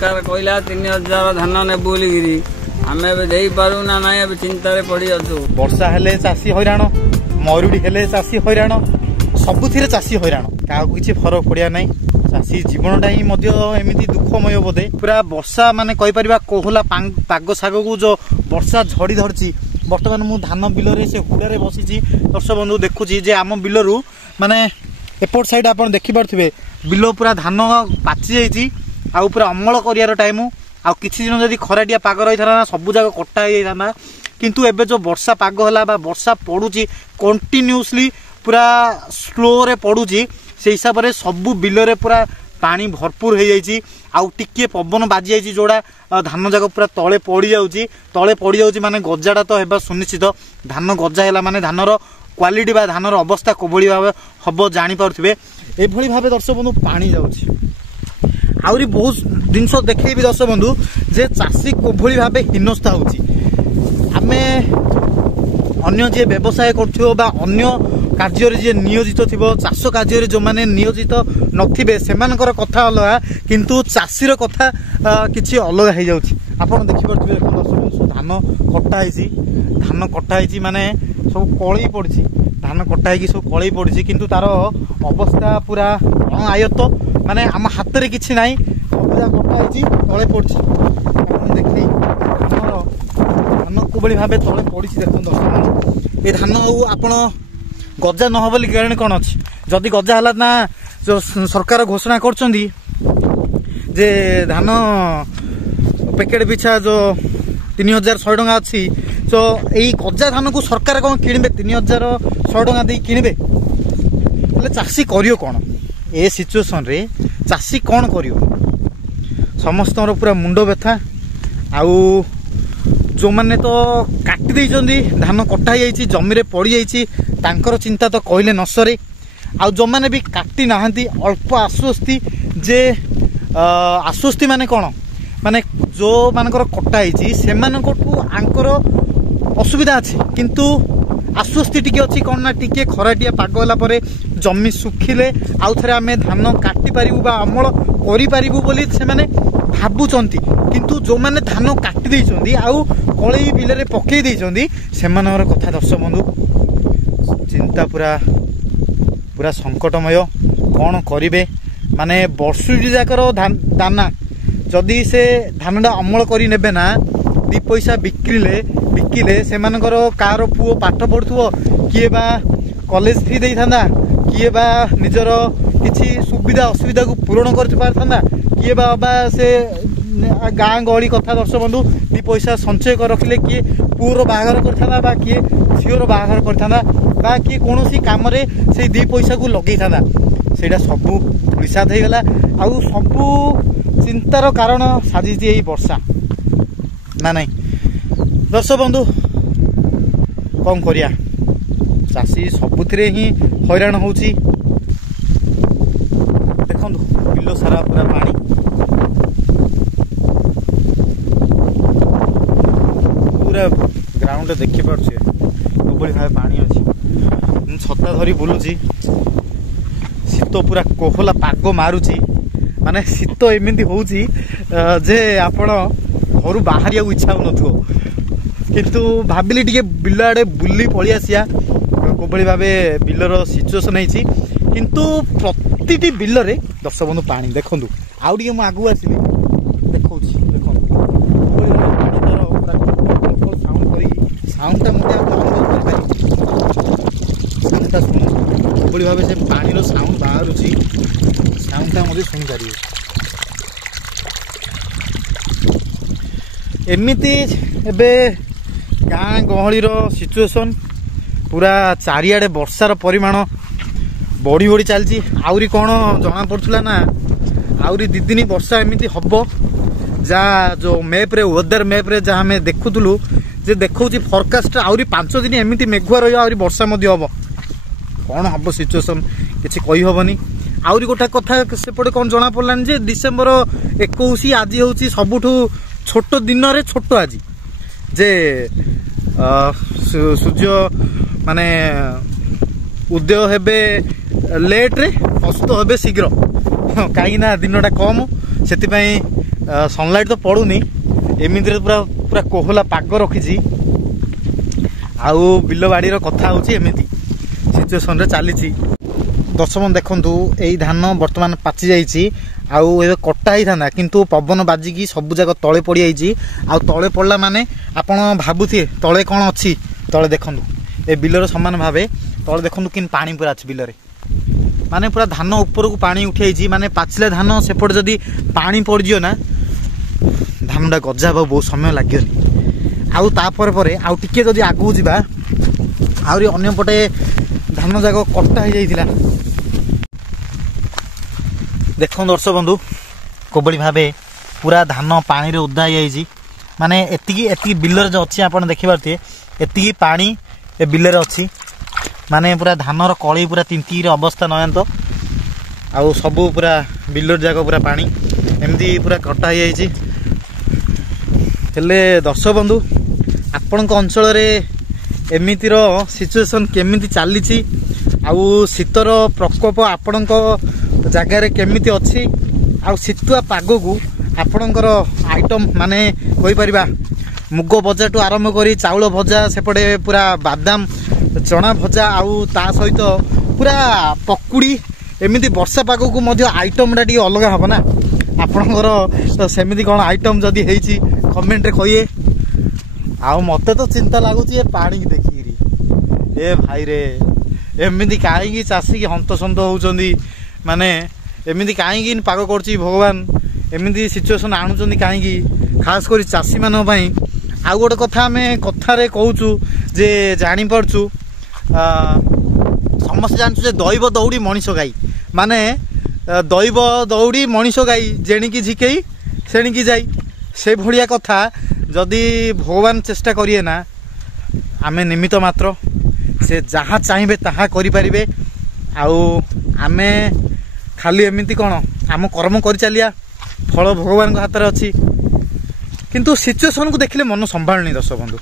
सरकार कहला 3000 धान ने बोलिगिरी आमे दे पारू ना ना चिंतार पड़ी जाऊ। वर्षा हेले चाषी हैराण, मरुड़ी हेले चाषी हैराण, सबुथिरे चाषी हैराण, क्या किसी फरक पड़ा ना। चाषी जीवनटा ही एमती दुखमय बोधे पूरा वर्षा माने कहीपर कोहला पाग साग को जो वर्षा झड़ी धरची। बर्तमान मु धान बिल से हुड़े बसी दर्शक बंधु देखुची जे आम बिलरू माने एपट साइड आप देखिपे बिल पूरा धान पाची जाइए आउ पूरा अमल कर टाइम आ किसी दिन जब खराटिया पाग रही था सब जगह कटा हो जाता। किंतु एबे जो वर्षा पाग है वर्षा पड़ुची कंटिन्यूसली पूरा स्लो रे पड़ुची से हिसाब से सबू बिल रे पूरा पानी भरपूर हो जाइए। आउ टिके पवन बाजी जाइए जोड़ा धान जाक पूरा तले पड़ जाऊँगी तले पड़ जाऊँगी माने गजाटा तो हेबा सुनिश्चित। धान गजा है माने धानर क्वालिटी बा धानर अवस्था कोभली भाव हम जानीपे एभली भाव दर्शक बंधु पानी जाऊँगी। आहरी बहुत जिनस देखी दर्शक बंधु जे चाषी कोभली भाव हीनस्था होची। आमे अन्य जे व्यवसाय करथिबो बा अन्य कार्य जे नियोजित थिबो चाष कार्य जो माने नियोजित नथिबे सेमानकर कथा अलग किंतु चाषीर कथा किछि अलग हो जाउछि। आपण देखि परथिबे दर्शक धान कटा आइछि, धान कटा आइछि माने सब कळई पड़छि, धान कटा आइछि सब कळई पड़छि किंतु तार अवस्था पूरा आयत माने आम हाथ रे किछि नाही सब जा कटा आइछि तळे पड़छि। आपण देखि धान कोबली भाबे तळे पड़छि। देखन दर्शक ए धान आपण गजा न हो कारण कौन अच्छी जदि गजा है ना जो सरकार घोषणा कर धान पैकेट पिछा जो 3100 टका अच्छी तो यही गजा धान को सरकार कौन किणवे 3100 टका दे किणवे चाषी करियो कौन ए सिचुएसन रे चाषी कौन करियो। समस्त पूरा मुंड व्यथा आउ जो मैंने तो काटी देइछंदी धान कटा जाइए जमी पड़ जाइए तांकर चिंता तो कहले न सरे। आउ जो मैंने भी काटी नाहांती अल्प आश्वस्ति जे आश्वस्ति माने कौन माने जो मानकर कटा होइछि सेमानकठू आंकर असुविधा अछि किंतु आश्वस्ति टिके अछि कौन ना टिके खराटिया पाग होला परे जमी सुखिले आउ थरे आमे धान काटी पारिबु बा अमल करि पारिबु बोली से माने भाबुचंती। किंतु जो माने धान काटी देइछंदी आउ कळई बिल रे पकई देइछंदी सेमानकर कथा दर्शक बंधु चिंता पूरा पूरा संकटमय कौन करिवे माने वर्षुटी जाकर दाना जदि से धानटा अमल करि नेबे ना 2 पैसा बिकिले सेमानकर कार पुओ पाठ पढ़ुथुवो किए बा कॉलेज फी देई थांदा किए बा निजर किछि सुविधा असुविधा को पूरण कर पारथांदा किए बा से गाँ गहली कथा दर्शक बंधु 2 पैसा संचय कर रखिले किए पुओर बाहागर करथांदा बा किए झीओर बाहागर करथांदा बा किए कोनोसी काम रे से 2 पैसा को लगेई थांदा सेटा सबु निषाद हो गला। आउ सबु चिंतार कारण साजी यही वर्षा ना नहीं दर्शक बंधु कौन करिया चाषी सबुथिरे ही हैरान होउची। देखंतु बिलो सारा पूरा पानी पूरा ग्राउंड देखि पारछे कोबली भाई पानी अछि। छता धरी बुलुची शीत पूरा कोहला पाग मारुची माने शीत एमती होउची जे आपण घर बाहर इच्छा हो किंतु भाविली टिके बिल आड़े बुली पलि आसिया कोभली भावे बिलर सिचुएसन है किंतु प्रति बिल रे दर्शक बंधु पानी देखंतु आउ टिके मु आगु आसिली देखौछि देखंतु कोभली भावे पानी तर पूरा साउंड करी साउंडटा मते अनुभव करि साउंडटा सुन कोभली भावे से पानी रो साउंड बाहरुछि साउंडटा मते सुनि पारियो। एमिति एबे गाँ गहली सिचुएसन पूरा चारिआडे वर्षार परिमाण बढ़ी बढ़ी चलती आउरी कौन जना पड़ुला ना आउरी 2 दिन वर्षा एमती हम जा जो मैप रे वेदर मैप रे जहाँ आम देखुलु जे देखा फरकास्ट आउरी 5 दिन एमती मेघुआ रही आउरी वर्षा हम कौन हम सिचुएसन किसी कही हेनी। आउरी गोटा कथा सेपटे कौन जना पड़लानी जे डिसेम्बर 21 आज हूँ सबुठू छोट दिन रे छोट आज जे सूर्य माने उदय हेबे लेट रे अस्त हेबे शीघ्र कहीं ना दिनटा कम से ସନଲାଇଟ୍ ତ ପଡ଼ୁନି, ଏମିତିରେ ପୁରା ପୁରା କୋହଲା ପାଗ ରଖିଛି। ଆଉ ବିଲ ବାଡ଼ିର କଥା ହେଉଛି ଏମିତି ସିଚୁଏସନରେ ଚାଲିଛି। ଦର୍ଶକ ଦେଖନ୍ତୁ, ଏଇ ଧାନ ବର୍ତ୍ତମାନ ପାଚି ଯାଇଛି, ଆଉ ଏବେ କଟା ହେଇଥାନ୍ତା କିନ୍ତୁ ପବନ ବାଜିକି ସବୁ ଯାକ ତଳେ ପଡ଼ିଯାଇଛି। ଆଉ ତଳେ ପଡ଼ିଲା ମାନେ ଆପଣ ଭାବୁଥିବେ ତଳେ କ'ଣ ଅଛି, ତଳେ ଦେଖନ୍ତୁ ଏ ବିଲର ସମାନ ଭାବେ ତଳେ ଦେଖନ୍ତୁ କେମିତି ପାଣି ପୁରା ଅଛି ବିଲରେ, ମାନେ ପୁରା ଧାନ ଉପରକୁ ପାଣି ଉଠିଯାଇଛି। ମାନେ ପାଚିଲା ଧାନ ସେପଟେ ଯଦି ପାଣି ପଡ଼ିଯିବ ନା, ଧାନଟା ଗଜା ହେବାକୁ ବହୁତ ସମୟ ଲାଗିବନି। ଆଉ ତାପରେ ପରେ ଆଉ ଟିକେ ଯଦି ଆଗକୁ ଯିବା, ଆହୁରି ଅନ୍ୟପଟେ ଧାନ ଯାକ କଟା ହେଇଯାଇଥିଲା। ଦେଖନ୍ତୁ ଦର୍ଶକ ବନ୍ଧୁ, କୋଭଳି ଭାବେ ପୁରା ଧାନ ପାଣିରେ ଓଦା ହେଇଯାଇଛି। ମାନେ ଏତିକି ବିଲରେ ଯେଉଁ ଅଛି ଆପଣ ଦେଖିପାରୁଥିବେ, ଏତିକି ପାଣି ଏ ବିଲରେ ଅଛି। ମାନେ ପୁରା ଧାନର କଳି ପୁରା ତିନ୍ତିକିରି ଅବସ୍ଥା ନୟାନ୍ତ। ଆଉ ସବୁ ପୁରା ବିଲର ଯାକ ପୁରା ପାଣି ଏମିତି ପୁରା କଟା ହେଇଯାଇଛି। ହେଲେ ଦର୍ଶକ ବନ୍ଧୁ, ଆପଣଙ୍କ ଅଞ୍ଚଳରେ ଏମିତିର ସିଚୁଏସନ୍ କେମିତି ଚାଲିଛି, ଆଉ ଶୀତର ପ୍ରକୋପ ଆପଣଙ୍କ ଜାଗାରେ କେମିତି ଅଛି, ଆଉ ଶୀତୁଆ ପାଗକୁ ଆପଣଙ୍କର ଆଇଟମ୍ ମାନେ କହିପାରିବା ମୁଗ ଭଜାଠୁ ଆରମ୍ଭ କରି ଚାଉଳ ଭଜା, ସେପଟେ ପୁରା ବାଦାମ ଚଣା ଭଜା, ଆଉ ତା ସହିତ ପୁରା ପକୁଡ଼ି, ଏମିତି ବର୍ଷା ପାଗକୁ ମଧ୍ୟ ଆଇଟମ୍ଟା ଟିକେ ଅଲଗା ହେବ ନା। ଆପଣଙ୍କର ସେମିତି କ'ଣ ଆଇଟମ୍ ଯଦି ହେଇଛି କମେଣ୍ଟରେ କହିବେ। ଆଉ ମୋତେ ତ ଚିନ୍ତା ଲାଗୁଛି ଏ ପାଣିକି ଦେଖିକିରି, ଏ ଭାଇରେ ଏମିତି କାହିଁକି ଚାଷୀକି ହନ୍ତସନ୍ତ ହେଉଛନ୍ତି, ମାନେ ଏମିତି କାହିଁକି ପାଗ କରୁଛି ଭଗବାନ, ଏମିତି ସିଚୁଏସନ୍ ଆଣୁଛନ୍ତି କାହିଁକି, ଖାସ୍ କରି ଚାଷୀମାନଙ୍କ ପାଇଁ। ଆଉ ଗୋଟେ କଥା ଆମେ କଥାରେ କହୁଛୁ ଯେ ଜାଣିପାରୁଛୁ, ସମସ୍ତେ ଜାଣିଛୁ ଯେ ଦୈବ ଦୌଡ଼ି ମଣିଷ ଗାଈ, ମାନେ ଦୈବ ଦୌଡ଼ି ମଣିଷ ଗାଈ, ଜେଣିକି ଝିକେଇ ସେଣିକି ଯାଇ, ସେଭଳିଆ କଥା। ଯଦି ଭଗବାନ ଚେଷ୍ଟା କରିବେ ନା, ଆମେ ନିମିତ୍ତ ମାତ୍ର, ସେ ଯାହା ଚାହିଁବେ ତାହା କରିପାରିବେ। ଆଉ ଆମେ ଖାଲି ଏମିତି କ'ଣ ଆମ କର୍ମ କରିଚାଲିବା, ଫଳ ଭଗବାନଙ୍କ ହାତରେ ଅଛି। କିନ୍ତୁ ସିଚୁଏସନ୍କୁ ଦେଖିଲେ ମନ ସମ୍ଭାଳୁନି ଦର୍ଶକ ବନ୍ଧୁ।